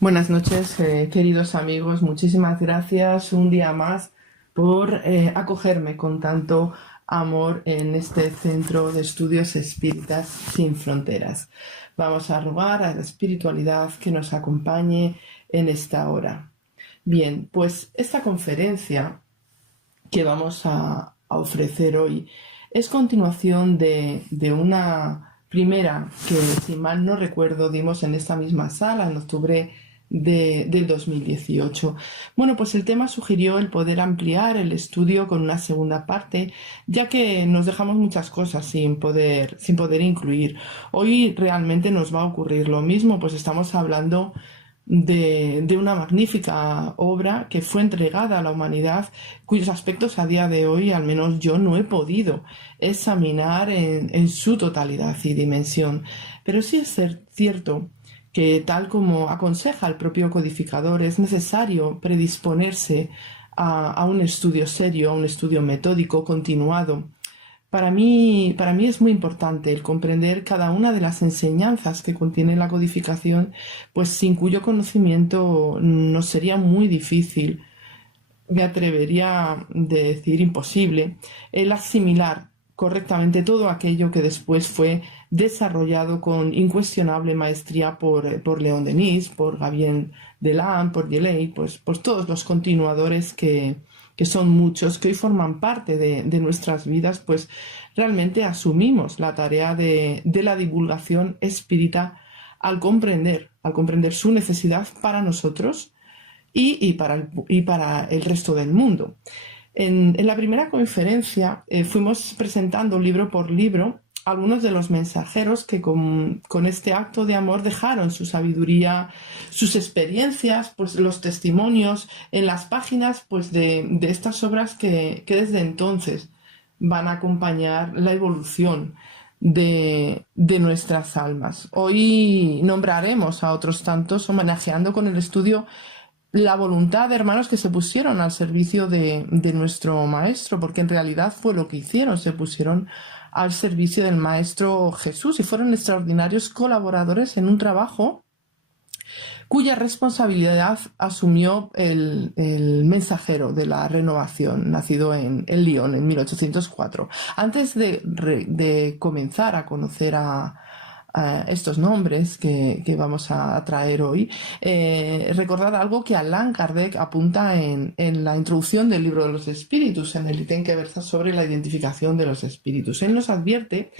Buenas noches, queridos amigos. Muchísimas gracias un día más por acogerme con tanto amor en este centro de estudios espíritas sin fronteras. Vamos a rogar a la espiritualidad que nos acompañe en esta hora. Bien, pues esta conferencia que vamos a ofrecer hoy es continuación de una primera que, si mal no recuerdo, dimos en esta misma sala en octubre del 2018. Bueno, pues el tema sugirió el poder ampliar el estudio con una segunda parte, ya que nos dejamos muchas cosas sin poder incluir. Hoy realmente nos va a ocurrir lo mismo, pues estamos hablando de una magnífica obra que fue entregada a la humanidad, cuyos aspectos a día de hoy, al menos yo, no he podido examinar en su totalidad y dimensión. Pero sí es cierto que, tal como aconseja el propio codificador, es necesario predisponerse a un estudio serio, a un estudio metódico continuado. Para mí es muy importante el comprender cada una de las enseñanzas que contiene la codificación, pues sin cuyo conocimiento nos sería muy difícil, me atrevería a decir imposible, el asimilar correctamente todo aquello que después fue desarrollado con incuestionable maestría por León Denis, por Gabien Delam, por Yeley, pues todos los continuadores que son muchos, que hoy forman parte de nuestras vidas, pues realmente asumimos la tarea de la divulgación espírita al comprender su necesidad para nosotros y para el resto del mundo. En la primera conferencia fuimos presentando libro por libro algunos de los mensajeros que con este acto de amor dejaron su sabiduría, sus experiencias, pues los testimonios en las páginas pues de estas obras que desde entonces van a acompañar la evolución de nuestras almas. Hoy nombraremos a otros tantos homenajeando con el estudio la voluntad de hermanos que se pusieron al servicio de nuestro Maestro, porque en realidad fue lo que hicieron, se pusieron al servicio del Maestro Jesús y fueron extraordinarios colaboradores en un trabajo cuya responsabilidad asumió el mensajero de la renovación, nacido en Lyon en 1804. Antes de comenzar a conocer a estos nombres que vamos a traer hoy, recordad algo que Allan Kardec apunta en la introducción del libro de los espíritus, en el ítem que versa sobre la identificación de los espíritus. Él nos advierte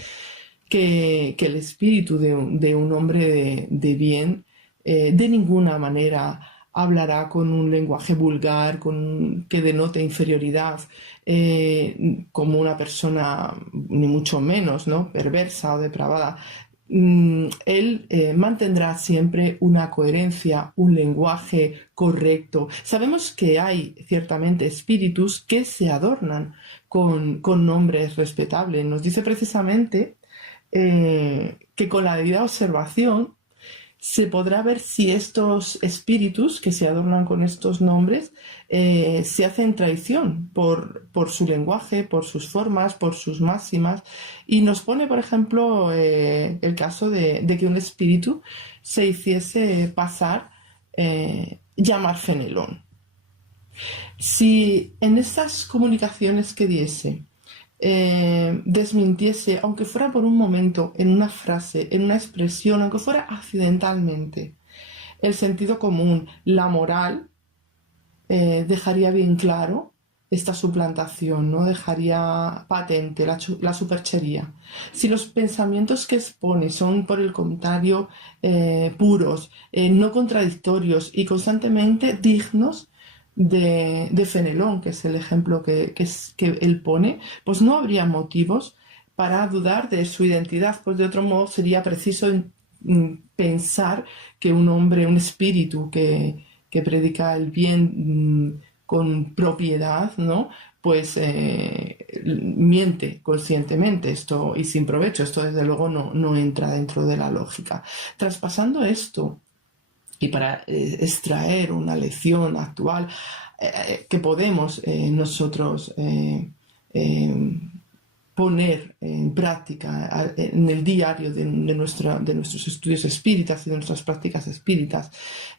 que el espíritu de un hombre de bien de ninguna manera hablará con un lenguaje vulgar, que denote inferioridad, como una persona, ni mucho menos, ¿no?, perversa o depravada. Él mantendrá siempre una coherencia, un lenguaje correcto. Sabemos que hay ciertamente espíritus que se adornan con nombres respetables. Nos dice precisamente que con la debida observación se podrá ver si estos espíritus que se adornan con estos nombres se hacen traición por su lenguaje, por sus formas, por sus máximas. Y nos pone, por ejemplo, el caso de que un espíritu se hiciese pasar, llamar Fenelón. Si en estas comunicaciones que diese desmintiese, aunque fuera por un momento, en una frase, en una expresión, aunque fuera accidentalmente, el sentido común, la moral, dejaría bien claro esta suplantación, ¿no? Dejaría patente la superchería. Si los pensamientos que expone son, por el contrario, puros, no contradictorios y constantemente dignos de Fenelón, que es el ejemplo que él pone, pues no habría motivos para dudar de su identidad. Pues de otro modo sería preciso pensar que un hombre, un espíritu que predica el bien con propiedad, ¿no?, pues miente conscientemente, esto, y sin provecho. Esto desde luego no entra dentro de la lógica. Traspasando esto, y para extraer una lección actual que podemos nosotros poner en práctica en el diario de nuestros estudios espíritas y de nuestras prácticas espíritas,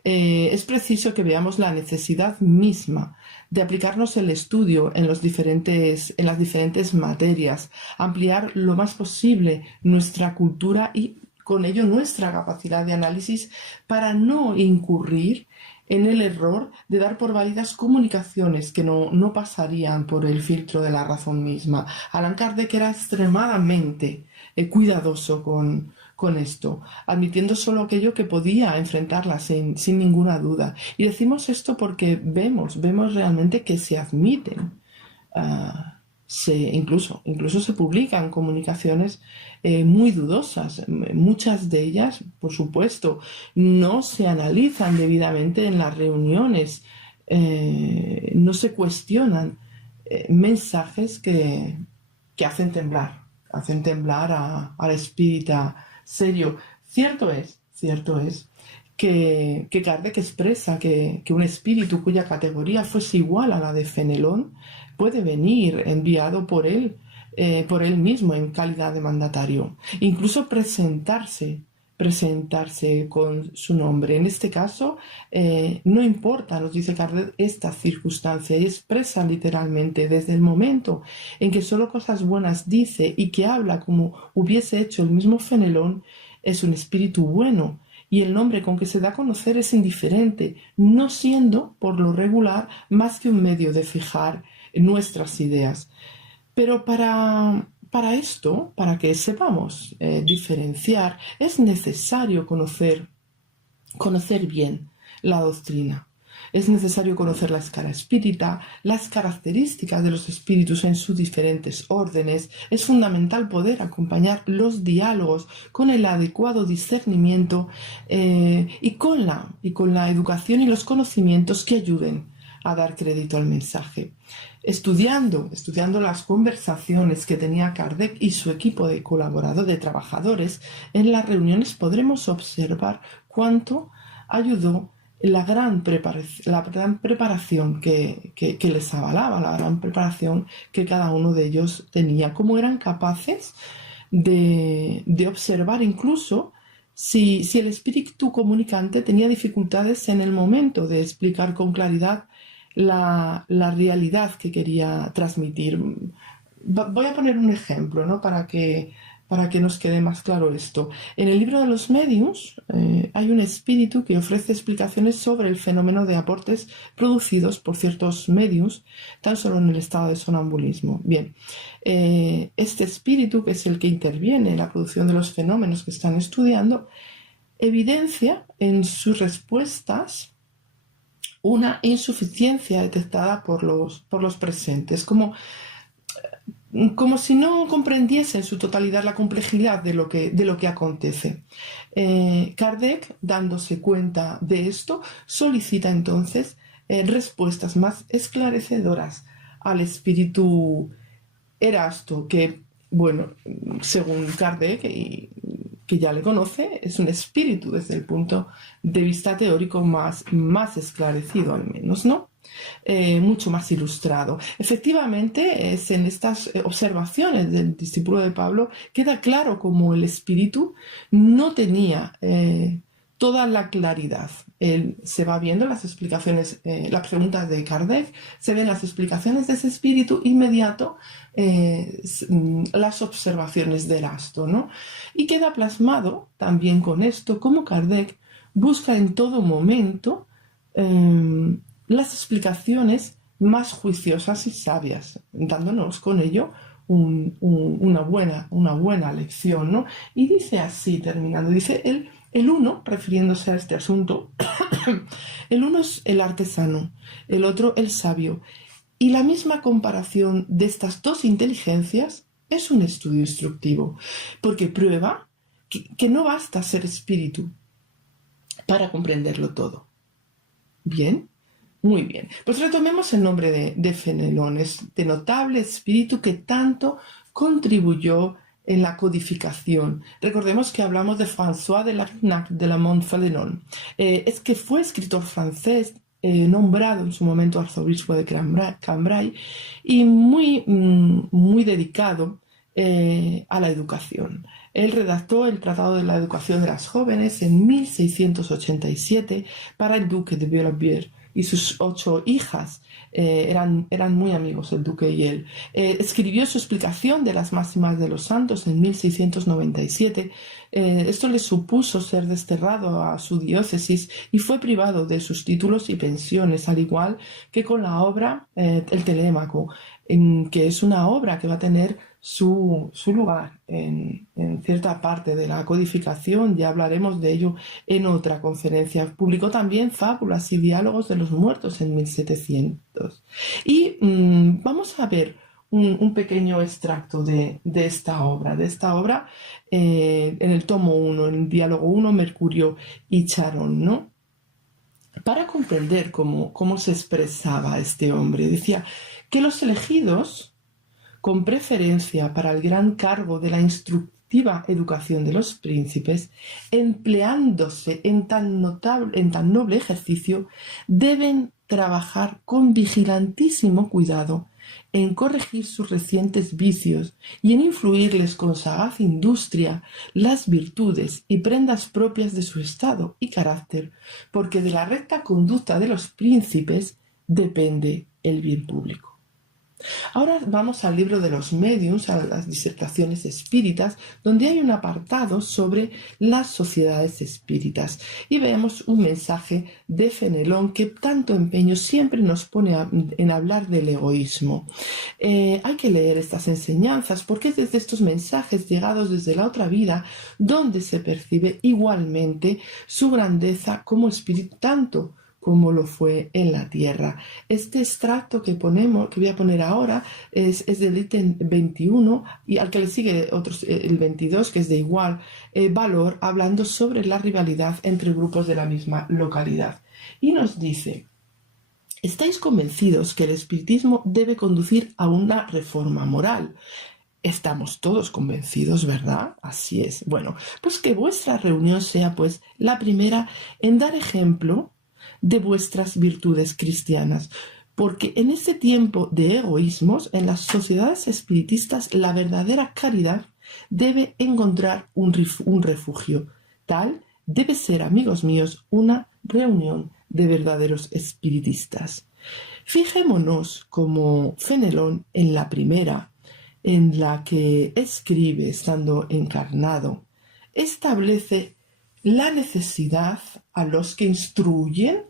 es preciso que veamos la necesidad misma de aplicarnos el estudio en las diferentes materias, ampliar lo más posible nuestra cultura y con ello nuestra capacidad de análisis para no incurrir en el error de dar por válidas comunicaciones que no pasarían por el filtro de la razón misma. Allan Kardec era extremadamente cuidadoso con esto, admitiendo solo aquello que podía enfrentarla sin ninguna duda. Y decimos esto porque vemos realmente que se admiten, incluso se publican comunicaciones muy dudosas. Muchas de ellas, por supuesto, no se analizan debidamente en las reuniones, no se cuestionan mensajes que hacen temblar al espírita serio. Cierto es que Kardec expresa que un espíritu cuya categoría fuese igual a la de Fenelón puede venir enviado por él mismo en calidad de mandatario, incluso presentarse con su nombre. En este caso, no importa, nos dice Kardec, esta circunstancia, y expresa literalmente desde el momento en que solo cosas buenas dice y que habla como hubiese hecho el mismo Fenelón, es un espíritu bueno, y el nombre con que se da a conocer es indiferente, no siendo, por lo regular, más que un medio de fijar nuestras ideas. Pero para esto, para que sepamos diferenciar, es necesario conocer bien la doctrina. Es necesario conocer la escala espírita, las características de los espíritus en sus diferentes órdenes. Es fundamental poder acompañar los diálogos con el adecuado discernimiento y con la educación y los conocimientos que ayuden a dar crédito al mensaje. Estudiando las conversaciones que tenía Kardec y su equipo de de trabajadores en las reuniones, podremos observar cuánto ayudó la gran preparación que les avalaba, la gran preparación que cada uno de ellos tenía, cómo eran capaces de observar incluso si el espíritu comunicante tenía dificultades en el momento de explicar con claridad la realidad que quería transmitir. Voy a poner un ejemplo, ¿no? para que nos quede más claro esto. En el libro de los medios hay un espíritu que ofrece explicaciones sobre el fenómeno de aportes producidos por ciertos medios, tan solo en el estado de sonambulismo. Bien, este espíritu, que es el que interviene en la producción de los fenómenos que están estudiando, evidencia en sus respuestas una insuficiencia detectada por los presentes, como si no comprendiese en su totalidad la complejidad de lo que acontece. Kardec, dándose cuenta de esto, solicita entonces respuestas más esclarecedoras al espíritu Erasto, que, bueno, según Kardec, y que ya le conoce, es un espíritu desde el punto de vista teórico más esclarecido, al menos, ¿no? Mucho más ilustrado. Efectivamente, es en estas observaciones del discípulo de Pablo queda claro cómo el espíritu no tenía toda la claridad. Él se va viendo las explicaciones, las preguntas de Kardec, se ven las explicaciones de ese espíritu inmediato, las observaciones de Erasto, ¿no? Y queda plasmado también con esto cómo Kardec busca en todo momento las explicaciones más juiciosas y sabias, dándonos con ello una buena lección, ¿no? Y dice así, terminando, dice el uno, refiriéndose a este asunto, el uno es el artesano, el otro el sabio, y la misma comparación de estas dos inteligencias es un estudio instructivo, porque prueba que no basta ser espíritu para comprenderlo todo. ¿Bien? Muy bien. Pues retomemos el nombre de Fenelón, este notable espíritu que tanto contribuyó en la codificación. Recordemos que hablamos de François de Larignac de la Montfenelon. Es que fue escritor francés, nombrado en su momento arzobispo de Cambrai y muy dedicado a la educación. Él redactó el Tratado de la Educación de las Jóvenes en 1687 para el duque de Bourbon y sus 8 hijas. Eran muy amigos el duque y él. Escribió su explicación de las máximas de los santos en 1697. Esto le supuso ser desterrado a su diócesis y fue privado de sus títulos y pensiones, al igual que con la obra El Telémaco, que es una obra que va a tener su lugar en cierta parte de la codificación. Ya hablaremos de ello en otra conferencia. Publicó también Fábulas y Diálogos de los Muertos en 1700. Y vamos a ver un pequeño extracto de esta obra. En el tomo 1, en el diálogo 1, Mercurio y Charón, ¿no? Para comprender cómo se expresaba este hombre, decía que los elegidos, con preferencia para el gran cargo de la instructiva educación de los príncipes, empleándose en tan noble ejercicio, deben trabajar con vigilantísimo cuidado en corregir sus recientes vicios y en influirles con sagaz industria las virtudes y prendas propias de su estado y carácter, porque de la recta conducta de los príncipes depende el bien público. Ahora vamos al libro de los médiuns, a las disertaciones espíritas, donde hay un apartado sobre las sociedades espíritas. Y vemos un mensaje de Fenelón que tanto empeño siempre nos pone en hablar del egoísmo. Hay que leer estas enseñanzas porque es desde estos mensajes llegados desde la otra vida donde se percibe igualmente su grandeza como espíritu, tanto como lo fue en la tierra. Este extracto que voy a poner ahora es del ítem 21 y al que le sigue el 22, que es de igual valor, hablando sobre la rivalidad entre grupos de la misma localidad. Y nos dice: ¿estáis convencidos que el espiritismo debe conducir a una reforma moral? Estamos todos convencidos, ¿verdad? Así es. Bueno, pues que vuestra reunión sea pues la primera en dar ejemplo de vuestras virtudes cristianas, porque en este tiempo de egoísmos, en las sociedades espiritistas, la verdadera caridad debe encontrar un refugio. Tal debe ser, amigos míos, una reunión de verdaderos espiritistas. Fijémonos como Fenelón en la primera, en la que escribe estando encarnado, establece la necesidad a los que instruyen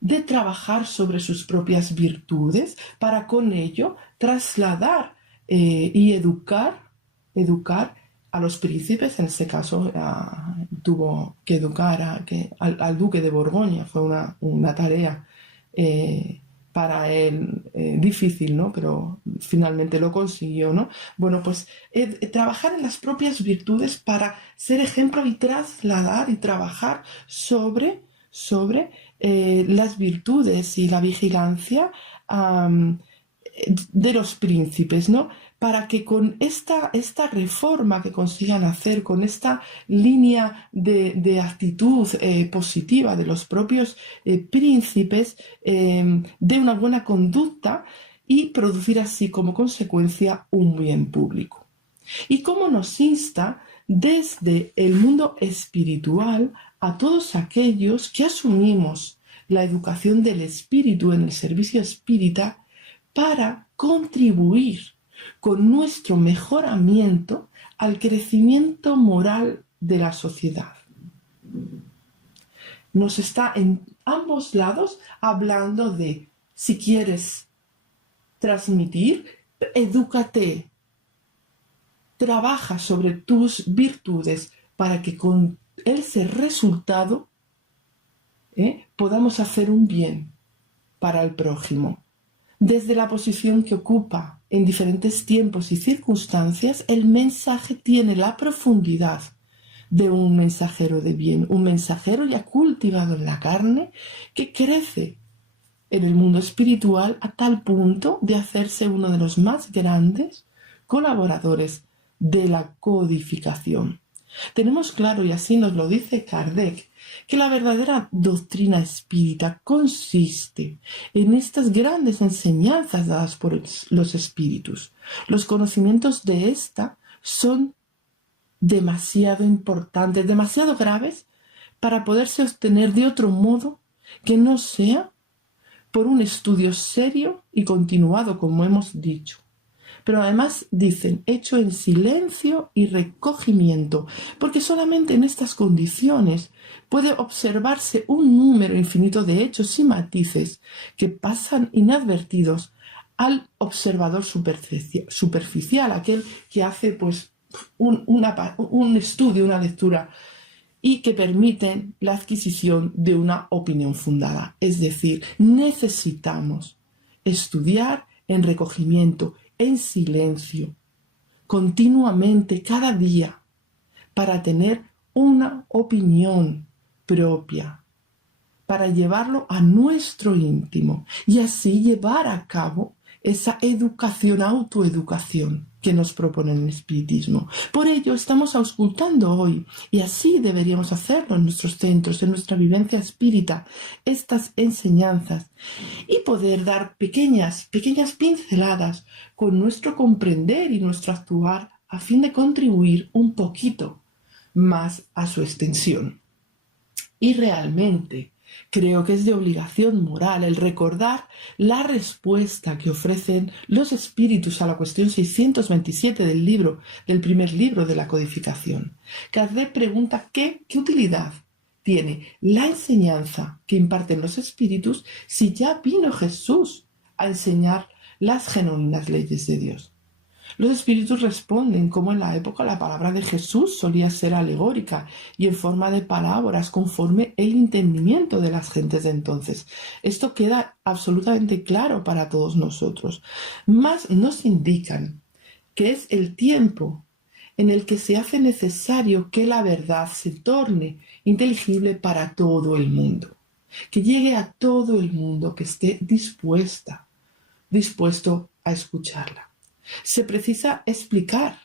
de trabajar sobre sus propias virtudes para con ello trasladar y educar a los príncipes. En este caso tuvo que educar al duque de Borgoña. Fue una tarea para él difícil, ¿no? Pero finalmente lo consiguió, ¿no? Bueno, pues trabajar en las propias virtudes para ser ejemplo y trasladar y trabajar sobre las virtudes y la vigilancia de los príncipes, ¿no? Para que con esta reforma que consigan hacer, con esta línea de actitud positiva de los propios príncipes, de una buena conducta y producir así como consecuencia un bien público. Y cómo nos insta desde el mundo espiritual a todos aquellos que asumimos la educación del espíritu en el servicio espírita para contribuir con nuestro mejoramiento al crecimiento moral de la sociedad. Nos está en ambos lados hablando de: si quieres transmitir, edúcate, trabaja sobre tus virtudes para que con ese resultado podamos hacer un bien para el prójimo. Desde la posición que ocupa en diferentes tiempos y circunstancias, el mensaje tiene la profundidad de un mensajero de bien, un mensajero ya cultivado en la carne que crece en el mundo espiritual a tal punto de hacerse uno de los más grandes colaboradores de la codificación. Tenemos claro, y así nos lo dice Kardec, que la verdadera doctrina espírita consiste en estas grandes enseñanzas dadas por los espíritus. Los conocimientos de esta son demasiado importantes, demasiado graves para poderse obtener de otro modo que no sea por un estudio serio y continuado, como hemos dicho. Pero además dicen, hecho en silencio y recogimiento, porque solamente en estas condiciones puede observarse un número infinito de hechos y matices que pasan inadvertidos al observador superficial, aquel que hace pues un estudio, una lectura, y que permiten la adquisición de una opinión fundada. Es decir, necesitamos estudiar en recogimiento, en silencio, continuamente, cada día, para tener una opinión propia, para llevarlo a nuestro íntimo y así llevar a cabo esa educación, autoeducación que nos propone el espiritismo. Por ello estamos auscultando hoy, y así deberíamos hacerlo en nuestros centros, en nuestra vivencia espírita, estas enseñanzas y poder dar pequeñas pinceladas con nuestro comprender y nuestro actuar a fin de contribuir un poquito más a su extensión. Y realmente creo que es de obligación moral el recordar la respuesta que ofrecen los espíritus a la cuestión 627 del primer libro de la codificación. Kardec pregunta ¿qué utilidad tiene la enseñanza que imparten los espíritus si ya vino Jesús a enseñar las genuinas leyes de Dios? Los espíritus responden como en la época la palabra de Jesús solía ser alegórica y en forma de parábolas conforme el entendimiento de las gentes de entonces. Esto queda absolutamente claro para todos nosotros. Mas nos indican que es el tiempo en el que se hace necesario que la verdad se torne inteligible para todo el mundo, que llegue a todo el mundo que esté dispuesto a escucharla. Se precisa explicar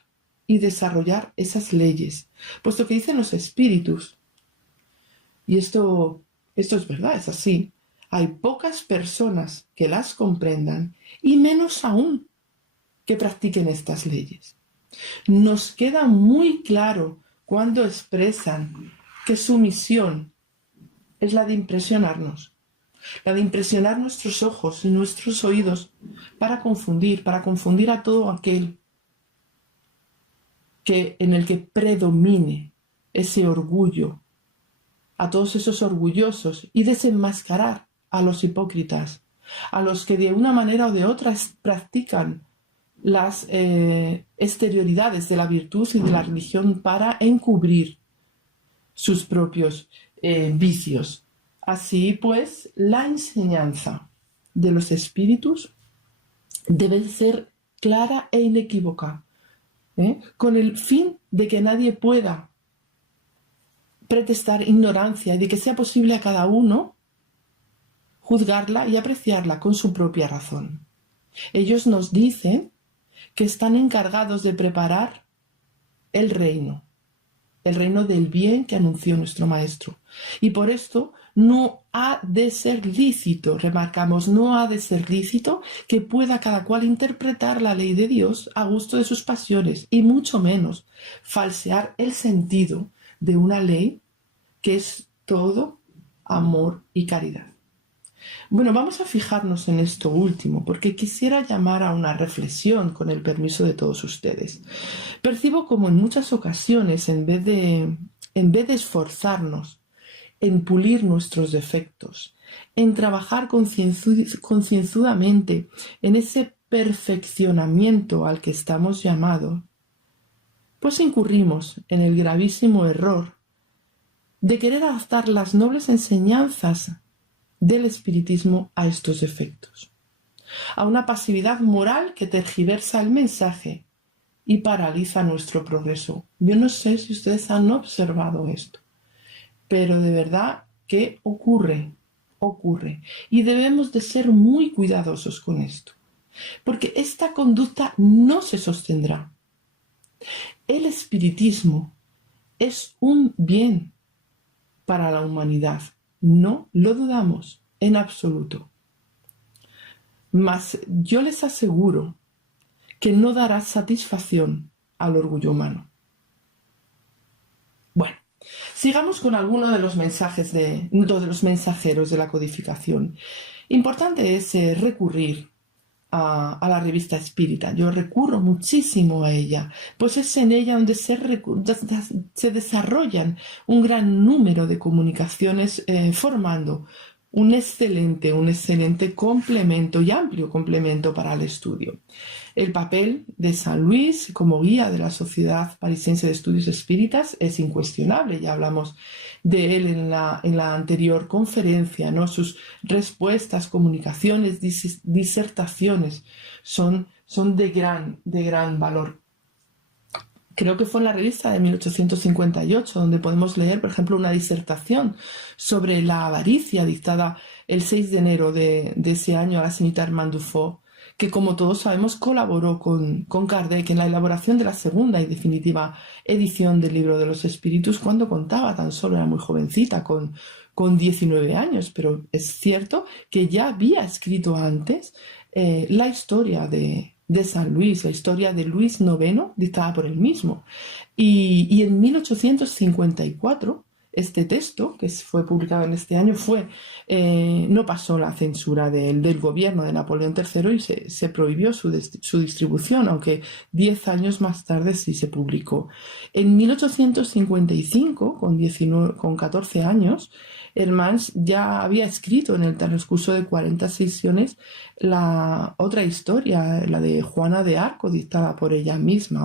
y desarrollar esas leyes, puesto que dicen los espíritus, y esto es verdad, es así, hay pocas personas que las comprendan y menos aún que practiquen estas leyes. Nos queda muy claro cuando expresan que su misión es la de impresionar nuestros ojos y nuestros oídos para confundir a todo aquel en el que predomine ese orgullo, a todos esos orgullosos, y desenmascarar a los hipócritas, a los que de una manera o de otra practican las exterioridades de la virtud y de la religión para encubrir sus propios vicios. Así pues, la enseñanza de los espíritus debe ser clara e inequívoca, con el fin de que nadie pueda pretextar ignorancia y de que sea posible a cada uno juzgarla y apreciarla con su propia razón. Ellos nos dicen que están encargados de preparar el reino del bien que anunció nuestro Maestro. Y por esto no ha de ser lícito, remarcamos, no ha de ser lícito que pueda cada cual interpretar la ley de Dios a gusto de sus pasiones, y mucho menos falsear el sentido de una ley que es todo amor y caridad. Bueno, vamos a fijarnos en esto último, porque quisiera llamar a una reflexión con el permiso de todos ustedes. Percibo como en muchas ocasiones, en vez de esforzarnos en pulir nuestros defectos, en trabajar concienzudamente en ese perfeccionamiento al que estamos llamados, pues incurrimos en el gravísimo error de querer adaptar las nobles enseñanzas del espiritismo a estos efectos, a una pasividad moral que tergiversa el mensaje y paraliza nuestro progreso. Yo no sé si ustedes han observado esto, pero de verdad que ocurre, y debemos de ser muy cuidadosos con esto, porque esta conducta no se sostendrá. El espiritismo es un bien para la humanidad, no lo dudamos en absoluto. Mas yo les aseguro que no dará satisfacción al orgullo humano. Bueno, sigamos con algunos de los mensajeros de la codificación. Importante es recurrir a la revista espírita. Yo recurro muchísimo a ella, pues es en ella donde se desarrollan un gran número de comunicaciones, formando un excelente complemento y amplio complemento para el estudio. El papel de San Luis como guía de la Sociedad Parisiense de Estudios Espíritas es incuestionable. Ya hablamos de él en la anterior conferencia, ¿no? Sus respuestas, comunicaciones, disertaciones son de gran valor. Creo que fue en la revista de 1858 donde podemos leer, por ejemplo, una disertación sobre la avaricia dictada el 6 de enero de ese año a la señorita Armand Dufaux, que, como todos sabemos, colaboró con Kardec en la elaboración de la segunda y definitiva edición del Libro de los Espíritus cuando contaba tan solo, era muy jovencita, con 19 años, pero es cierto que ya había escrito antes la historia de San Luis, la historia de Luis IX, dictada por él mismo. Y en 1854, este texto, que fue publicado en este año, no pasó la censura del gobierno de Napoleón III y se prohibió su distribución, aunque 10 años más tarde sí se publicó. En 1855, con 14 años, Hermans ya había escrito en el transcurso de 40 sesiones la otra historia, la de Juana de Arco, dictada por ella misma,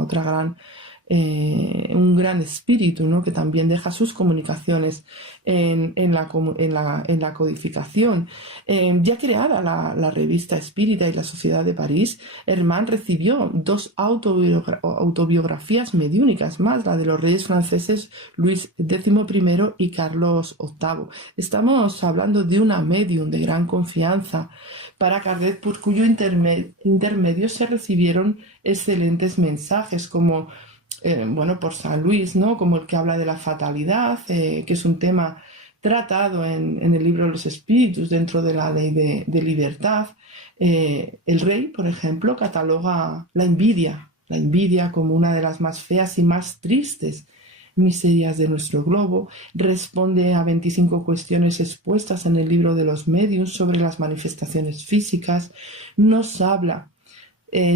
un gran espíritu, ¿no? Que también deja sus comunicaciones en la codificación. Ya creada la revista espírita y la Sociedad de París, Herman recibió 2 autobiografías mediúnicas más, la de los reyes franceses Luis XI y Carlos VIII. Estamos hablando de una medium de gran confianza para Kardec, por cuyo intermedio se recibieron excelentes mensajes, como por San Luis, ¿no? Como el que habla de la fatalidad, que es un tema tratado en el Libro de los Espíritus dentro de la ley de libertad. El rey, por ejemplo, cataloga la envidia como una de las más feas y más tristes miserias de nuestro globo. Responde a 25 cuestiones expuestas en el Libro de los Medios sobre las manifestaciones físicas. Nos habla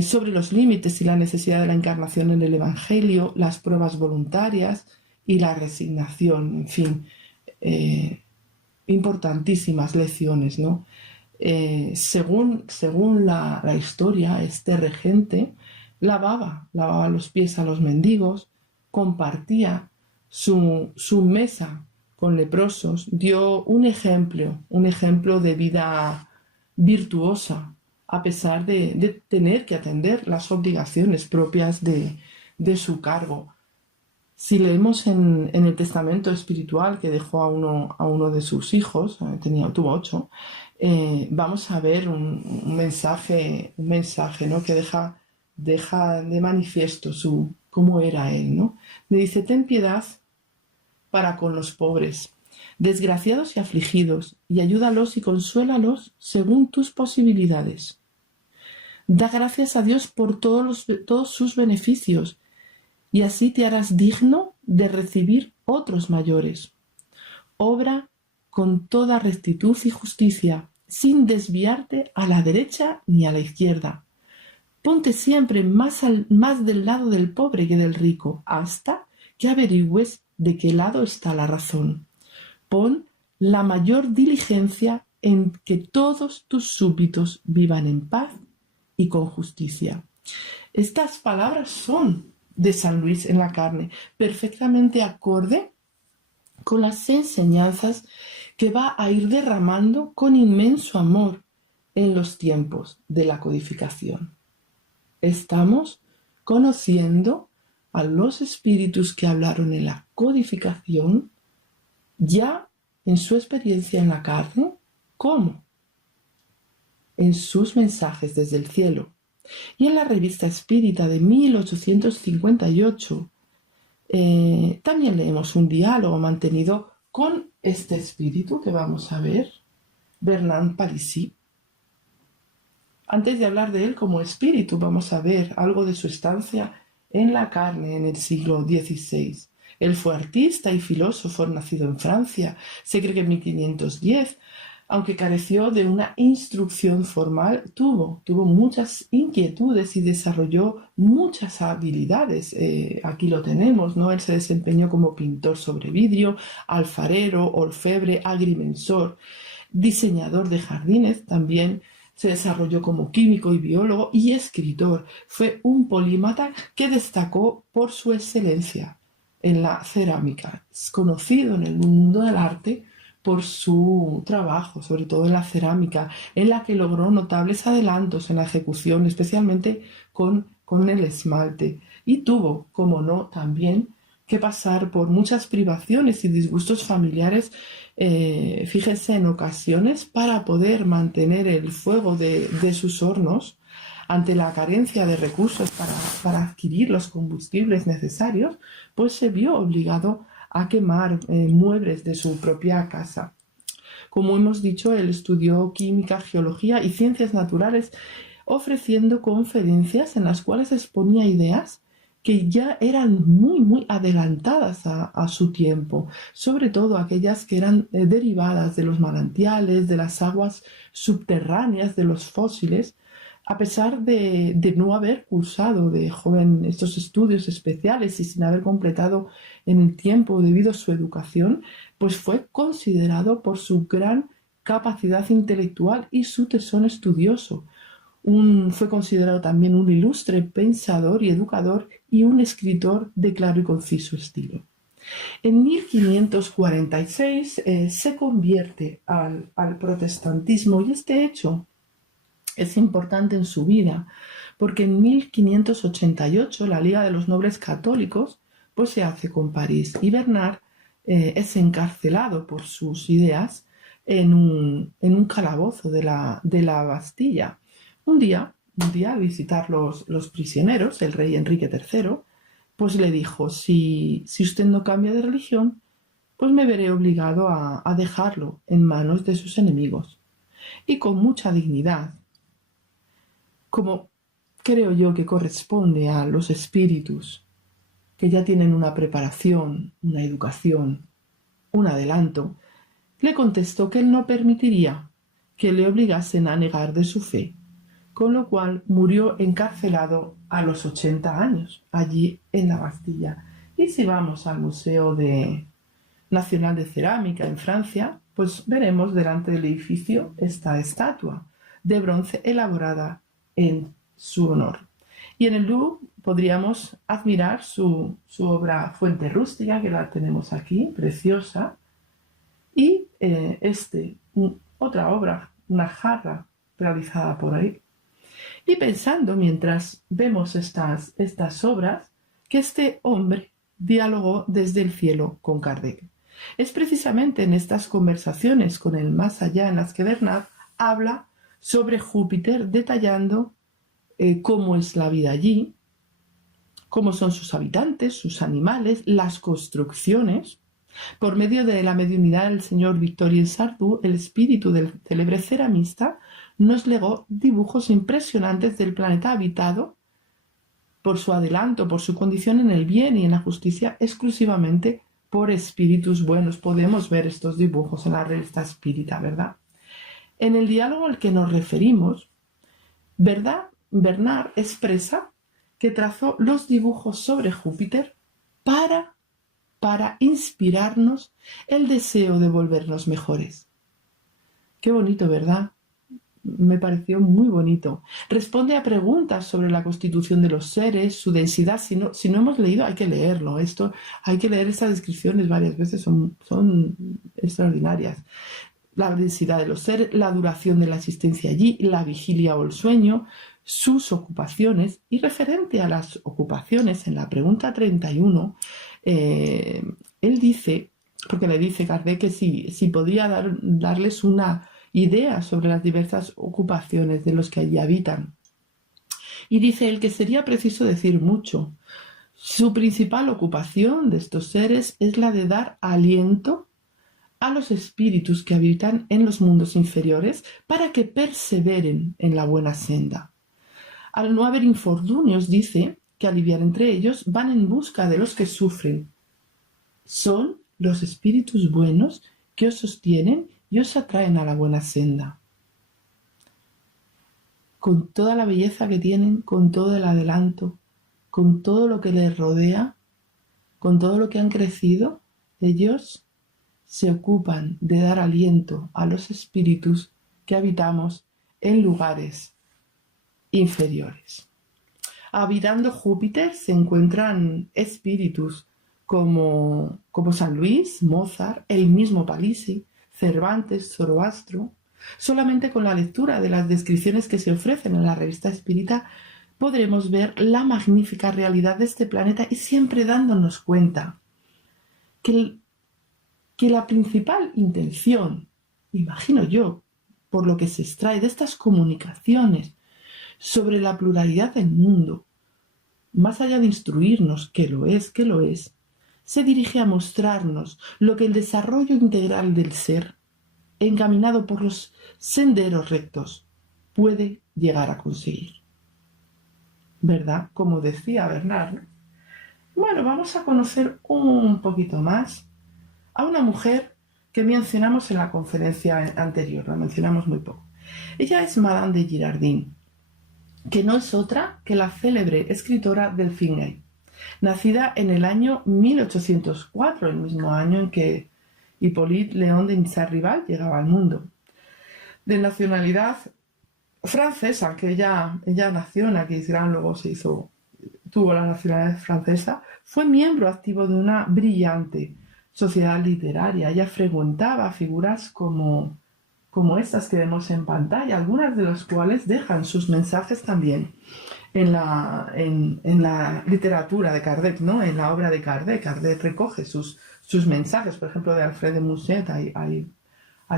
sobre los límites y la necesidad de la encarnación en el Evangelio, las pruebas voluntarias y la resignación, en fin, importantísimas lecciones, ¿no? Según la historia, este regente lavaba los pies a los mendigos, compartía su mesa con leprosos, dio un ejemplo de vida virtuosa, a pesar de tener que atender las obligaciones propias de su cargo. Si leemos en el testamento espiritual que dejó a uno de sus hijos, tuvo 8, vamos a ver un mensaje, ¿no? Que deja de manifiesto cómo era él, ¿no? Le dice: ten piedad para con los pobres, desgraciados y afligidos, y ayúdalos y consuélalos según tus posibilidades. Da gracias a Dios por todos sus beneficios, y así te harás digno de recibir otros mayores. Obra con toda rectitud y justicia, sin desviarte a la derecha ni a la izquierda. Ponte siempre más del lado del pobre que del rico, hasta que averigües de qué lado está la razón. Pon la mayor diligencia en que todos tus súbditos vivan en paz y con justicia. Estas palabras son de San Luis en la carne, perfectamente acorde con las enseñanzas que va a ir derramando con inmenso amor en los tiempos de la codificación. Estamos conociendo a los espíritus que hablaron en la codificación ya en su experiencia en la carne, como en sus mensajes desde el cielo. Y en la revista espírita de 1858 también leemos un diálogo mantenido con este espíritu que vamos a ver, Bernard Palissy. Antes de hablar de él como espíritu, vamos a ver algo de su estancia en la carne en el siglo XVI. Él fue artista y filósofo nacido en Francia. Se cree que en 1510, aunque careció de una instrucción formal, tuvo muchas inquietudes y desarrolló muchas habilidades. Aquí lo tenemos, ¿no? Él se desempeñó como pintor sobre vidrio, alfarero, orfebre, agrimensor, diseñador de jardines. También se desarrolló como químico y biólogo y escritor. Fue un polímata que destacó por su excelencia en la cerámica. Es conocido en el mundo del arte por su trabajo, sobre todo en la cerámica, en la que logró notables adelantos en la ejecución, especialmente con el esmalte. Y tuvo, como no, también que pasar por muchas privaciones y disgustos familiares, fíjense, en ocasiones, para poder mantener el fuego de sus hornos ante la carencia de recursos para adquirir los combustibles necesarios, pues se vio obligado a quemar muebles de su propia casa. Como hemos dicho, él estudió química, geología y ciencias naturales, ofreciendo conferencias en las cuales exponía ideas que ya eran muy adelantadas a su tiempo, sobre todo aquellas que eran derivadas de los manantiales, de las aguas subterráneas, de los fósiles. A pesar de no haber cursado de joven estos estudios especiales y sin haber completado en el tiempo debido a su educación, pues fue considerado por su gran capacidad intelectual y su tesón estudioso. Fue considerado también un ilustre pensador y educador y un escritor de claro y conciso estilo. En 1546 se convierte al protestantismo, y este hecho es importante en su vida, porque en 1588 la Liga de los Nobles Católicos pues se hace con París, y Bernard es encarcelado por sus ideas en un calabozo de la Bastilla. Un día al visitar los prisioneros, el rey Enrique III, pues le dijo: si usted no cambia de religión, pues me veré obligado a dejarlo en manos de sus enemigos. Y con mucha dignidad, como creo yo que corresponde a los espíritus que ya tienen una preparación, una educación, un adelanto, le contestó que él no permitiría que le obligasen a negar de su fe, con lo cual murió encarcelado a los 80 años, allí en la Bastilla. Y si vamos al Museo Nacional de Cerámica en Francia, pues veremos delante del edificio esta estatua de bronce elaborada en su honor. Y en el Louvre podríamos admirar su obra Fuente Rústica, que la tenemos aquí, preciosa, y otra obra, una jarra realizada por ahí. Y pensando, mientras vemos estas obras, que este hombre dialogó desde el cielo con Kardec. Es precisamente en estas conversaciones con el más allá en las que Bernard habla sobre Júpiter, detallando cómo es la vida allí, cómo son sus habitantes, sus animales, las construcciones. Por medio de la mediunidad del señor Victorien Sardou, el espíritu del célebre ceramista nos legó dibujos impresionantes del planeta habitado por su adelanto, por su condición en el bien y en la justicia, exclusivamente por espíritus buenos. Podemos ver estos dibujos en la revista Espírita, ¿verdad? En el diálogo al que nos referimos, Bernard expresa que trazó los dibujos sobre Júpiter para inspirarnos el deseo de volvernos mejores. Qué bonito, ¿verdad? Me pareció muy bonito. Responde a preguntas sobre la constitución de los seres, su densidad. Si no hemos leído, hay que leerlo. Hay que leer estas descripciones varias veces, son extraordinarias. La densidad de los seres, la duración de la existencia allí, la vigilia o el sueño, sus ocupaciones. Y referente a las ocupaciones, en la pregunta 31, él dice, porque le dice Kardec que si podía darles una idea sobre las diversas ocupaciones de los que allí habitan. Y dice él que sería preciso decir mucho. Su principal ocupación de estos seres es la de dar aliento a los espíritus que habitan en los mundos inferiores para que perseveren en la buena senda. Al no haber infortunios, dice, que aliviar entre ellos, van en busca de los que sufren. Son los espíritus buenos que os sostienen y os atraen a la buena senda. Con toda la belleza que tienen, con todo el adelanto, con todo lo que les rodea, con todo lo que han crecido, ellos se ocupan de dar aliento a los espíritus que habitamos en lugares inferiores. Habitando Júpiter se encuentran espíritus como San Luis, Mozart, el mismo Palissy, Cervantes, Zoroastro. Solamente con la lectura de las descripciones que se ofrecen en la revista Espírita podremos ver la magnífica realidad de este planeta y siempre dándonos cuenta que la principal intención, imagino yo, por lo que se extrae de estas comunicaciones sobre la pluralidad del mundo, más allá de instruirnos, que lo es, se dirige a mostrarnos lo que el desarrollo integral del ser, encaminado por los senderos rectos, puede llegar a conseguir. ¿Verdad? Como decía Bernard. Bueno, vamos a conocer un poquito más a una mujer que mencionamos en la conferencia anterior, la mencionamos muy poco. Ella es Madame de Girardin, que no es otra que la célebre escritora Delphine Gay, nacida en el año 1804, el mismo año en que Hippolyte Léon de Missart-Rival llegaba al mundo. De nacionalidad francesa, aunque ella nació en Aquisgrán, luego tuvo la nacionalidad francesa, fue miembro activo de una brillante sociedad literaria. Ella frecuentaba figuras como estas que vemos en pantalla, algunas de las cuales dejan sus mensajes también en la literatura de Kardec, ¿no? En la obra de Kardec. Kardec recoge sus mensajes, por ejemplo, de Alfred de Musset, hay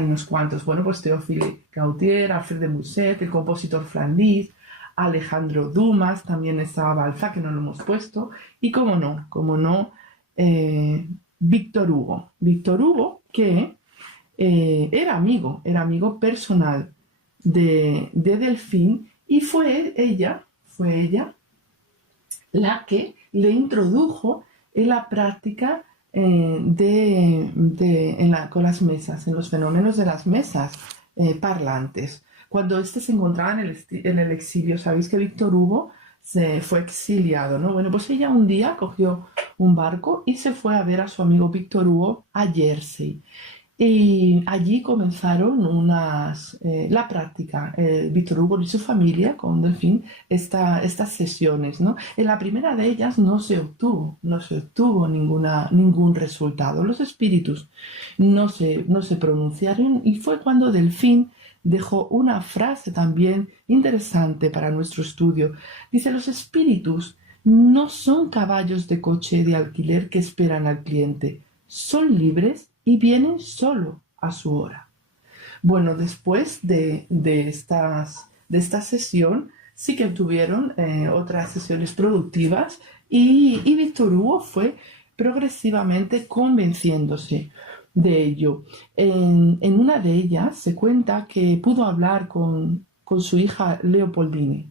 unos cuantos. Bueno, pues Théophile Gautier, Alfred de Musset, el compositor Franlis, Alejandro Dumas, también estaba Balzac, que no lo hemos puesto, y como no, Víctor Hugo. Víctor Hugo, que era amigo personal de Delphine, y fue ella la que le introdujo en la práctica con las mesas, en los fenómenos de las mesas parlantes. Cuando se encontraba en el exilio, sabéis que Víctor Hugo se fue exiliado, ¿no? Bueno, pues ella un día cogió un barco y se fue a ver a su amigo Víctor Hugo a Jersey. Y allí comenzaron la práctica, Víctor Hugo y su familia con Delphine, estas sesiones, ¿no? En la primera de ellas no se obtuvo ningún resultado. Los espíritus no se pronunciaron, y fue cuando Delphine dejó una frase también interesante para nuestro estudio. Dice: los espíritus no son caballos de coche de alquiler que esperan al cliente, son libres y vienen solo a su hora. Bueno, después de esta sesión sí que tuvieron otras sesiones productivas, y Víctor Hugo fue progresivamente convenciéndose de ello. En una de ellas se cuenta que pudo hablar con su hija Leopoldine.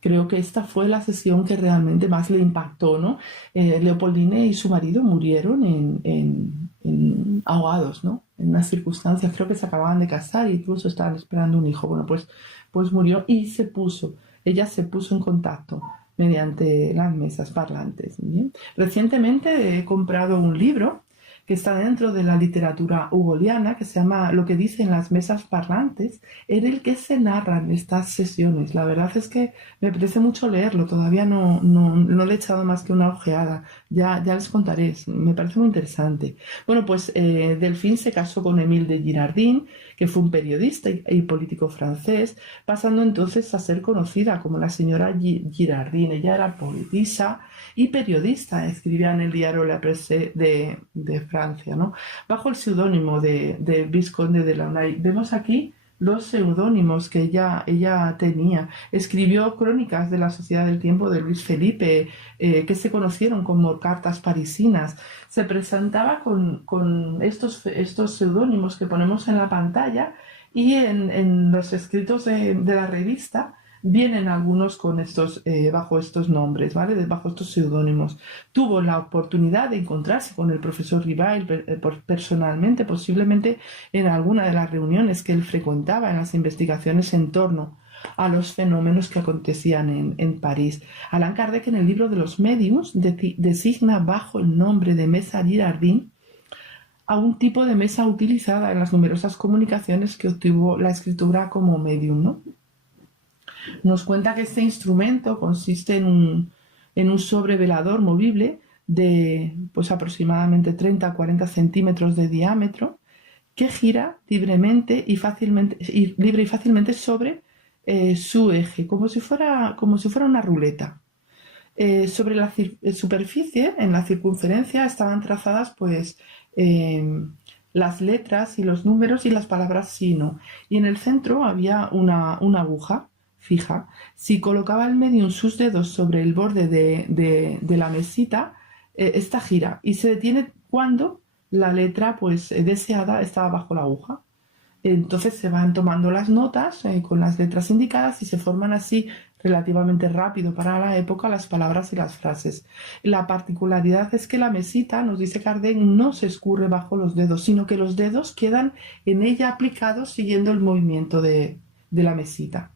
Creo que esta fue la sesión que realmente más le impactó, ¿no? Leopoldine y su marido murieron ahogados, ¿no? En unas circunstancias, creo que se acababan de casar e incluso estaban esperando un hijo. Bueno, pues murió, y ella se puso en contacto mediante las mesas parlantes. ¿Bien? Recientemente he comprado un libro que está dentro de la literatura hugoliana, que se llama Lo que dicen las mesas parlantes, en el que se narran estas sesiones. La verdad es que me apetece mucho leerlo, todavía no le he echado más que una ojeada, ya les contaré, me parece muy interesante. Bueno, pues Delphine se casó con Émile de Girardin, que fue un periodista y político francés, pasando entonces a ser conocida como la señora Girardin. Ella era poetisa y periodista, escribía en el diario La Presse de Francia, ¿no? Bajo el seudónimo de Visconde de Launay. Vemos aquí los seudónimos que ella tenía. Escribió crónicas de la Sociedad del Tiempo de Luis Felipe, que se conocieron como cartas parisinas. Se presentaba con estos seudónimos que ponemos en la pantalla, y en los escritos de la revista Vienen algunos con bajo estos nombres, ¿vale? Bajo estos seudónimos. Tuvo la oportunidad de encontrarse con el profesor Rivail personalmente, posiblemente en alguna de las reuniones que él frecuentaba en las investigaciones en torno a los fenómenos que acontecían en París. Allan Kardec, en el libro de los Médiums, designa bajo el nombre de mesa Girardin a un tipo de mesa utilizada en las numerosas comunicaciones que obtuvo la escritura como medium, ¿no? Nos cuenta que este instrumento consiste en un sobrevelador movible de pues, aproximadamente 30 a 40 centímetros de diámetro, que gira libremente y fácilmente sobre su eje, como si fuera una ruleta. Sobre la superficie, en la circunferencia, estaban trazadas pues las letras y los números y las palabras sí, no. Y en el centro había una aguja fija. Si colocaba el medium sus dedos sobre el borde de la mesita, esta gira y se detiene cuando la letra pues deseada está bajo la aguja. Entonces se van tomando las notas con las letras indicadas y se forman así relativamente rápido para la época las palabras y las frases. La particularidad es que la mesita, nos dice Kardec, no se escurre bajo los dedos, sino que los dedos quedan en ella aplicados siguiendo el movimiento de la mesita.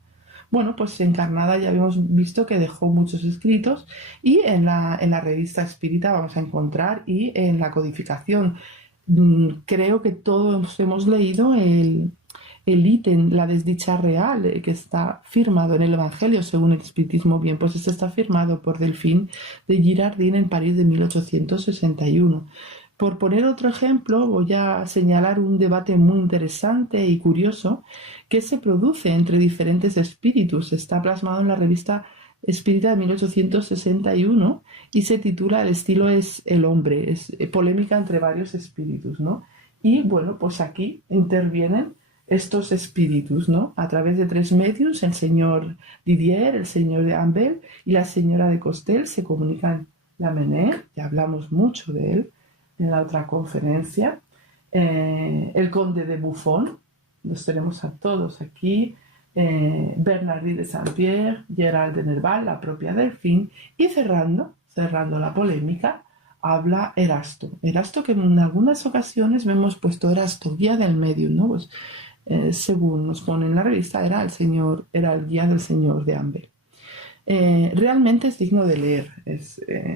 Bueno, pues Encarnada ya habíamos visto que dejó muchos escritos y en la revista Espírita vamos a encontrar y en la codificación. Creo que todos hemos leído el ítem, la desdicha real, que está firmado en el Evangelio según el Espiritismo. Bien, pues este está firmado por Delphine de Girardin en París de 1861. Por poner otro ejemplo, voy a señalar un debate muy interesante y curioso que se produce entre diferentes espíritus. Está plasmado en la revista Espírita de 1861 y se titula El estilo es el hombre. Es polémica entre varios espíritus, ¿no? Y bueno, pues aquí intervienen estos espíritus, ¿no? A través de tres medios, el señor Didier, el señor de Ambel y la señora de Costel, se comunican Lamennais, ya hablamos mucho de él en la otra conferencia, el conde de Buffon, los tenemos a todos aquí, Bernardí de Saint-Pierre, Gerald de Nerval, la propia Delphine, y cerrando la polémica, habla Erasto, que en algunas ocasiones vemos puesto Erasto, guía del medium, ¿no? Pues, según nos pone en la revista, era el guía del señor de Ambel. Realmente es digno de leer.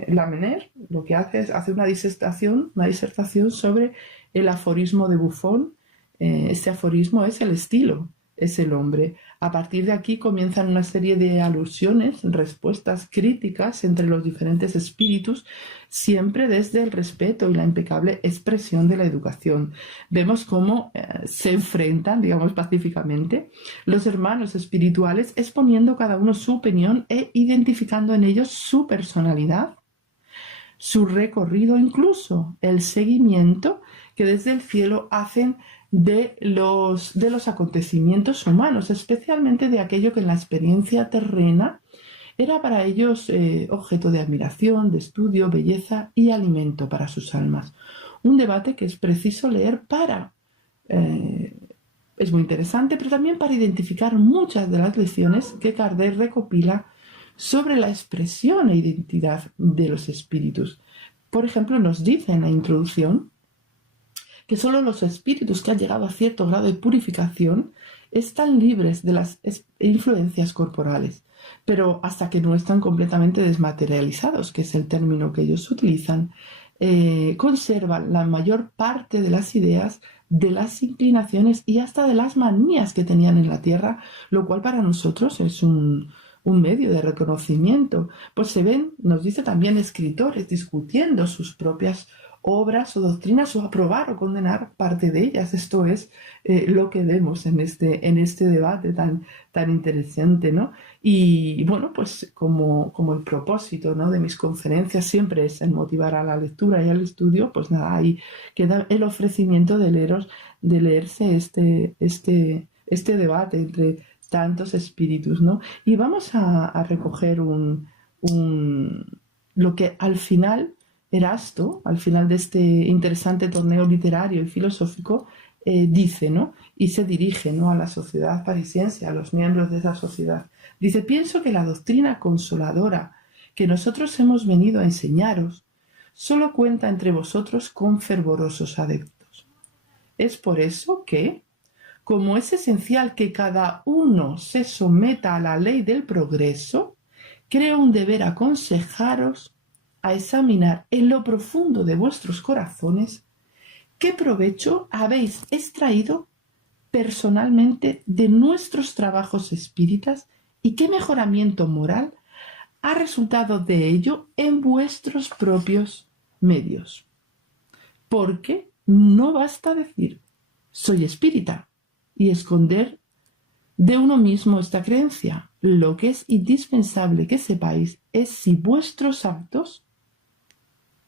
Lamennais lo que hace es una disertación sobre el aforismo de Buffon. Este aforismo es el estilo, es el hombre. A partir de aquí comienzan una serie de alusiones, respuestas críticas entre los diferentes espíritus, siempre desde el respeto y la impecable expresión de la educación. Vemos cómo se enfrentan, digamos pacíficamente, los hermanos espirituales, exponiendo cada uno su opinión e identificando en ellos su personalidad, su recorrido, incluso el seguimiento que desde el cielo hacen de los acontecimientos humanos, especialmente de aquello que en la experiencia terrena era para ellos objeto de admiración, de estudio, belleza y alimento para sus almas. Un debate que es preciso leer es muy interesante, pero también para identificar muchas de las lecciones que Kardec recopila sobre la expresión e identidad de los espíritus. Por ejemplo, nos dice en la introducción que solo los espíritus que han llegado a cierto grado de purificación están libres de las influencias corporales, pero hasta que no están completamente desmaterializados, que es el término que ellos utilizan, conservan la mayor parte de las ideas, de las inclinaciones y hasta de las manías que tenían en la tierra, lo cual para nosotros es un medio de reconocimiento. Pues se ven, nos dice también, escritores discutiendo sus propias obras o doctrinas o aprobar o condenar parte de ellas. Esto es lo que vemos en este debate tan interesante, ¿no? Y bueno, pues como el propósito, ¿no?, de mis conferencias siempre es el motivar a la lectura y al estudio, pues nada, ahí queda el ofrecimiento de leerse este debate entre tantos espíritus, ¿no? Y vamos a recoger lo que al final Erasto, al final de este interesante torneo literario y filosófico, dice, ¿no? Y se dirige, ¿no?, a la sociedad parisiense, a los miembros de esa sociedad. Dice: pienso que la doctrina consoladora que nosotros hemos venido a enseñaros solo cuenta entre vosotros con fervorosos adeptos. Es por eso que, como es esencial que cada uno se someta a la ley del progreso, creo un deber aconsejaros a examinar en lo profundo de vuestros corazones qué provecho habéis extraído personalmente de nuestros trabajos espíritas y qué mejoramiento moral ha resultado de ello en vuestros propios medios. Porque no basta decir soy espírita y esconder de uno mismo esta creencia. Lo que es indispensable que sepáis es si vuestros actos,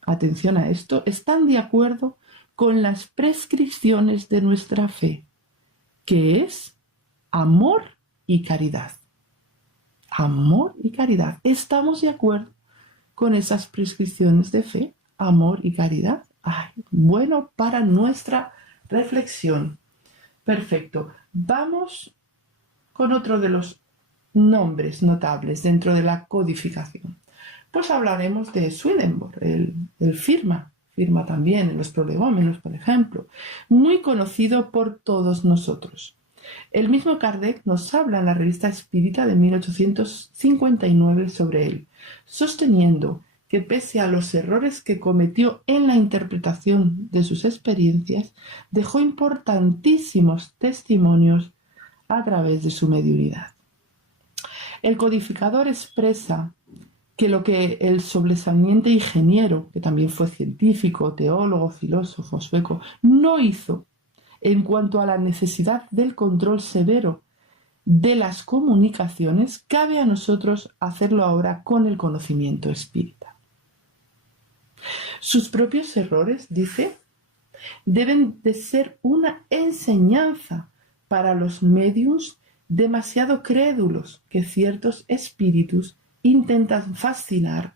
atención a esto, están de acuerdo con las prescripciones de nuestra fe, que es amor y caridad. Amor y caridad. ¿Estamos de acuerdo con esas prescripciones de fe? Amor y caridad. Ay, bueno, para nuestra reflexión. Perfecto. Vamos con otro de los nombres notables dentro de la codificación. Pues hablaremos de Swedenborg, el firma también en los prolegómenos, por ejemplo, muy conocido por todos nosotros. El mismo Kardec nos habla en la Revista Espírita de 1859 sobre él, sosteniendo que pese a los errores que cometió en la interpretación de sus experiencias, dejó importantísimos testimonios a través de su mediunidad. El codificador expresa que lo que el sobresaliente ingeniero, que también fue científico, teólogo, filósofo sueco, no hizo en cuanto a la necesidad del control severo de las comunicaciones, cabe a nosotros hacerlo ahora con el conocimiento espírita. Sus propios errores, dice, deben de ser una enseñanza para los médiums demasiado crédulos que ciertos espíritus intentan fascinar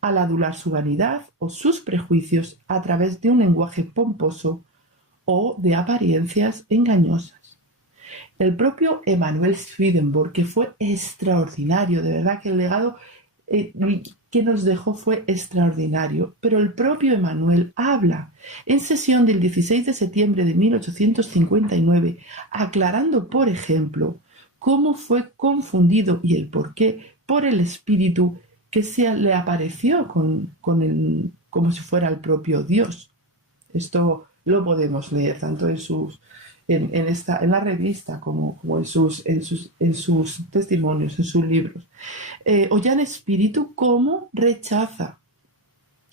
al adular su vanidad o sus prejuicios a través de un lenguaje pomposo o de apariencias engañosas. El propio Emanuel Swedenborg, que fue extraordinario, de verdad que el legado que nos dejó fue extraordinario, pero el propio Emanuel habla en sesión del 16 de septiembre de 1859, aclarando, por ejemplo, cómo fue confundido y el porqué por el espíritu que le apareció como si fuera el propio Dios. Esto lo podemos leer tanto en la revista como en sus testimonios, en sus libros. Ollán Espíritu cómo rechaza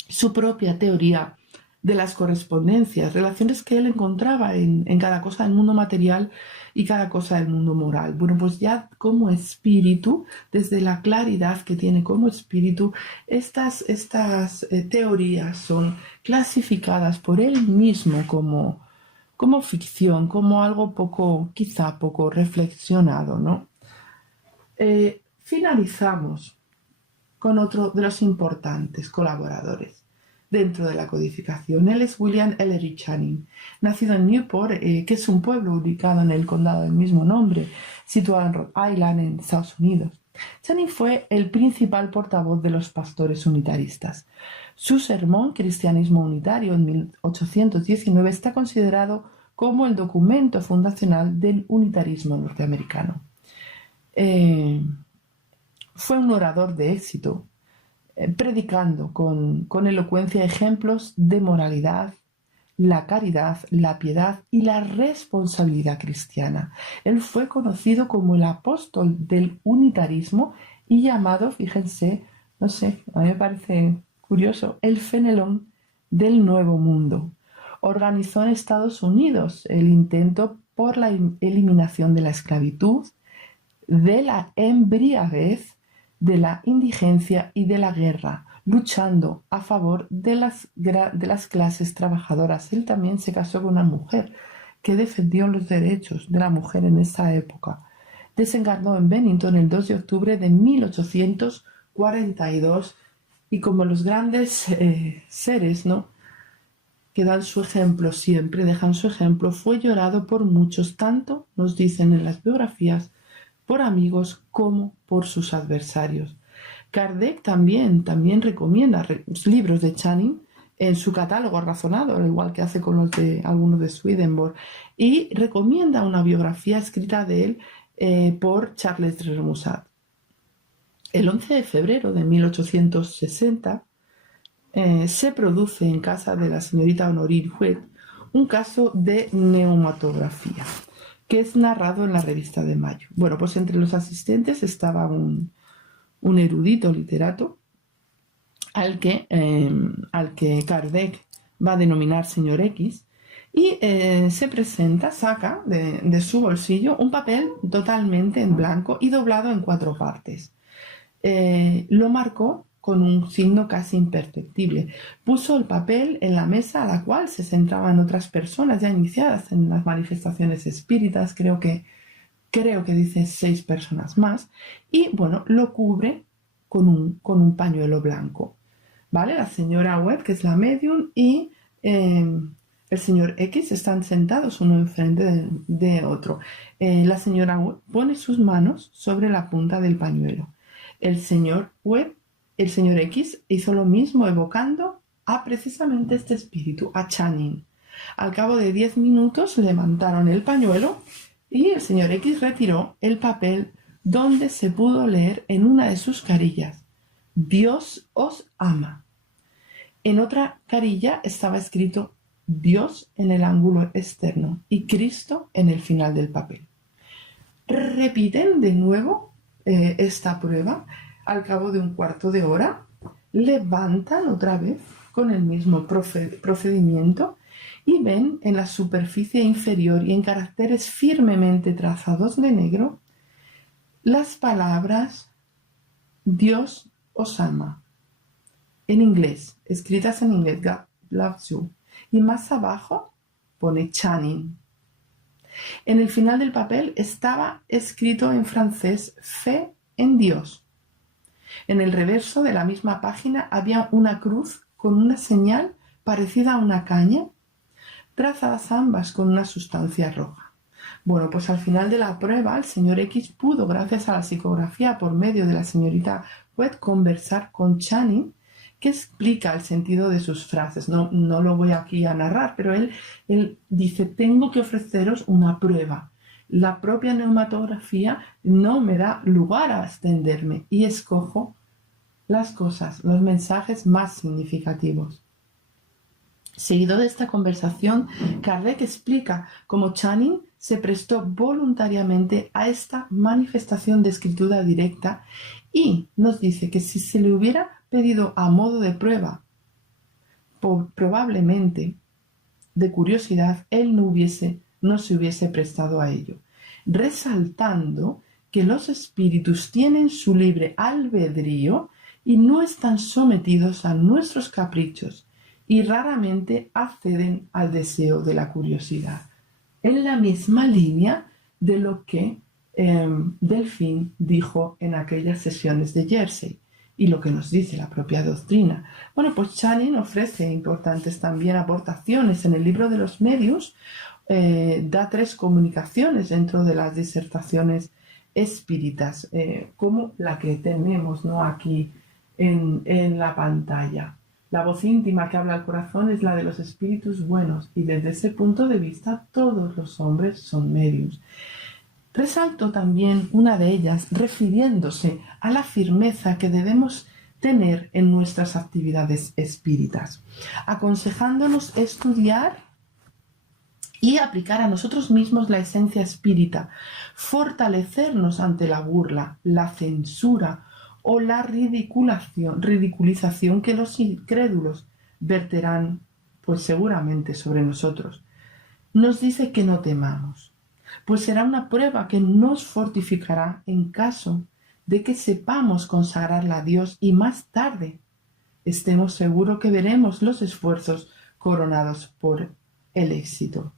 su propia teoría de las correspondencias, relaciones que él encontraba en cada cosa del mundo material y cada cosa del mundo moral. Bueno, pues ya como espíritu, desde la claridad que tiene como espíritu, estas teorías son clasificadas por él mismo como ficción, como algo quizá poco reflexionado, ¿no? Finalizamos con otro de los importantes colaboradores dentro de la codificación. Él es William Ellery Channing, nacido en Newport, que es un pueblo ubicado en el condado del mismo nombre, situado en Rhode Island, en Estados Unidos. Channing fue el principal portavoz de los pastores unitaristas. Su sermón, Cristianismo Unitario, en 1819, está considerado como el documento fundacional del unitarismo norteamericano. Fue un orador de éxito, predicando con elocuencia ejemplos de moralidad, la caridad, la piedad y la responsabilidad cristiana. Él fue conocido como el apóstol del unitarismo y llamado, fíjense, no sé, a mí me parece curioso, el Fenelón del Nuevo Mundo. Organizó en Estados Unidos el intento por la eliminación de la esclavitud, de la embriaguez, de la indigencia y de la guerra, luchando a favor de las clases trabajadoras. Él también se casó con una mujer que defendió los derechos de la mujer en esa época. Desencarnó en Bennington el 2 de octubre de 1842 y como los grandes seres, ¿no?, que dan su ejemplo siempre, dejan su ejemplo, fue llorado por muchos, tanto, nos dicen en las biografías, por amigos como por sus adversarios. Kardec también recomienda libros de Channing en su catálogo razonado, al igual que hace con los de algunos de Swedenborg, y recomienda una biografía escrita de él por Charles de Remusat. El 11 de febrero de 1860 se produce en casa de la señorita Honorine Huet un caso de neumatografía, que es narrado en la revista de Mayo. Bueno, pues entre los asistentes estaba un erudito literato al que Kardec va a denominar señor X, y se presenta, saca de su bolsillo un papel totalmente en blanco y doblado en 4 partes. Lo marcó con un signo casi imperceptible. Puso el papel en la mesa a la cual se sentaban otras personas ya iniciadas en las manifestaciones espíritas, creo que dice 6 personas más, y bueno, lo cubre con un pañuelo blanco. ¿Vale? La señora Webb, que es la medium, y el señor X están sentados uno enfrente de otro. La señora Webb pone sus manos sobre la punta del pañuelo. El señor X hizo lo mismo, evocando a precisamente este espíritu, a Channing. Al cabo de 10 minutos levantaron el pañuelo y el señor X retiró el papel, donde se pudo leer en una de sus carillas: Dios os ama. En otra carilla estaba escrito Dios en el ángulo externo y Cristo en el final del papel. Repiten de nuevo esta prueba. Al cabo de un cuarto de hora, levantan otra vez con el mismo procedimiento y ven en la superficie inferior y en caracteres firmemente trazados de negro las palabras Dios os ama, en inglés, escritas en inglés, God loves you, y más abajo pone Channing. En el final del papel estaba escrito en francés fe en Dios. En el reverso de la misma página había una cruz con una señal parecida a una caña, trazadas ambas con una sustancia roja. Bueno, pues al final de la prueba, el señor X pudo, gracias a la psicografía por medio de la señorita Webb, conversar con Channing, que explica el sentido de sus frases. No lo voy aquí a narrar, pero él dice: tengo que ofreceros una prueba. La propia neumatografía no me da lugar a extenderme y escojo las cosas, los mensajes más significativos. Seguido de esta conversación, Kardec explica cómo Channing se prestó voluntariamente a esta manifestación de escritura directa y nos dice que si se le hubiera pedido a modo de prueba, probablemente de curiosidad, él no se hubiese prestado a ello, resaltando que los espíritus tienen su libre albedrío y no están sometidos a nuestros caprichos y raramente acceden al deseo de la curiosidad. En la misma línea de lo que Delphine dijo en aquellas sesiones de Jersey y lo que nos dice la propia doctrina. Bueno, pues Channing ofrece importantes también aportaciones en el libro de los medios. Da 3 comunicaciones dentro de las disertaciones espíritas, como la que tenemos, ¿no?, aquí en la pantalla. La voz íntima que habla al corazón es la de los espíritus buenos, y desde ese punto de vista todos los hombres son medios. Resalto también una de ellas, refiriéndose a la firmeza que debemos tener en nuestras actividades espíritas, aconsejándonos estudiar y aplicar a nosotros mismos la esencia espírita, fortalecernos ante la burla, la censura o la ridiculización que los incrédulos verterán, pues seguramente, sobre nosotros. Nos dice que no temamos, pues será una prueba que nos fortificará en caso de que sepamos consagrarla a Dios y más tarde estemos seguros que veremos los esfuerzos coronados por el éxito.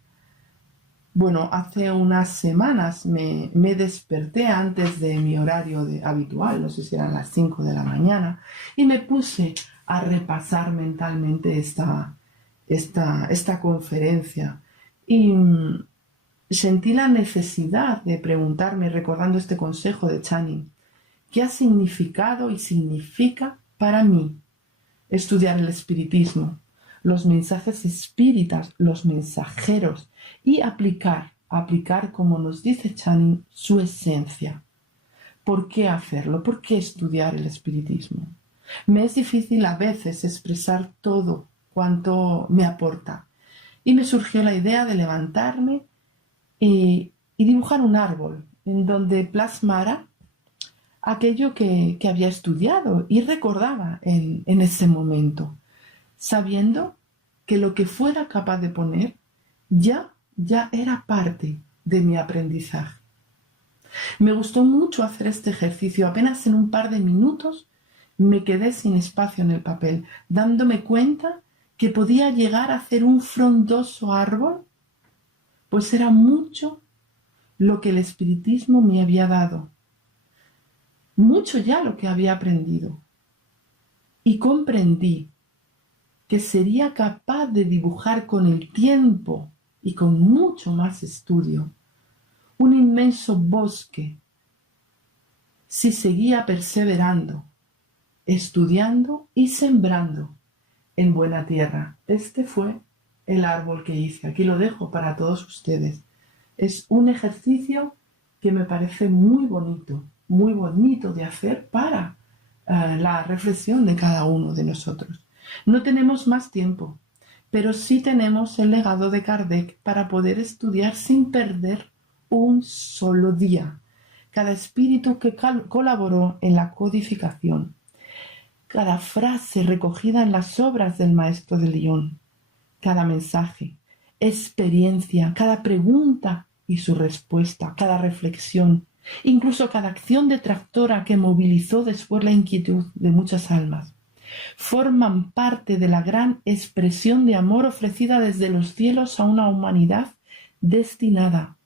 Bueno, hace unas semanas me desperté antes de mi horario habitual, no sé si eran las 5 de la mañana, y me puse a repasar mentalmente esta conferencia y sentí la necesidad de preguntarme, recordando este consejo de Channing, ¿qué ha significado y significa para mí estudiar el espiritismo, los mensajes espíritas, los mensajeros y aplicar, como nos dice Channing, su esencia? ¿Por qué hacerlo? ¿Por qué estudiar el espiritismo? Me es difícil a veces expresar todo cuanto me aporta. Y me surgió la idea de levantarme y dibujar un árbol en donde plasmara aquello que había estudiado y recordaba en ese momento, sabiendo que lo que fuera capaz de poner ya era parte de mi aprendizaje. Me gustó mucho hacer este ejercicio. Apenas en un par de minutos me quedé sin espacio en el papel, dándome cuenta que podía llegar a hacer un frondoso árbol, pues era mucho lo que el espiritismo me había dado, mucho ya lo que había aprendido. Y comprendí que sería capaz de dibujar con el tiempo y con mucho más estudio un inmenso bosque si seguía perseverando, estudiando y sembrando en buena tierra. Este fue el árbol que hice. Aquí lo dejo para todos ustedes. Es un ejercicio que me parece muy bonito de hacer para la reflexión de cada uno de nosotros. No tenemos más tiempo, pero sí tenemos el legado de Kardec para poder estudiar sin perder un solo día. Cada espíritu que colaboró en la codificación, cada frase recogida en las obras del Maestro de Lyon, cada mensaje, experiencia, cada pregunta y su respuesta, cada reflexión, incluso cada acción detractora que movilizó después la inquietud de muchas almas, forman parte de la gran expresión de amor ofrecida desde los cielos a una humanidad destinada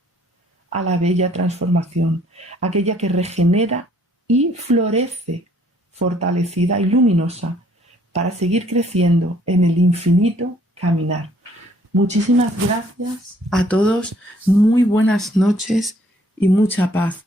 a la bella transformación, aquella que regenera y florece, fortalecida y luminosa, para seguir creciendo en el infinito caminar. Muchísimas gracias a todos, muy buenas noches y mucha paz.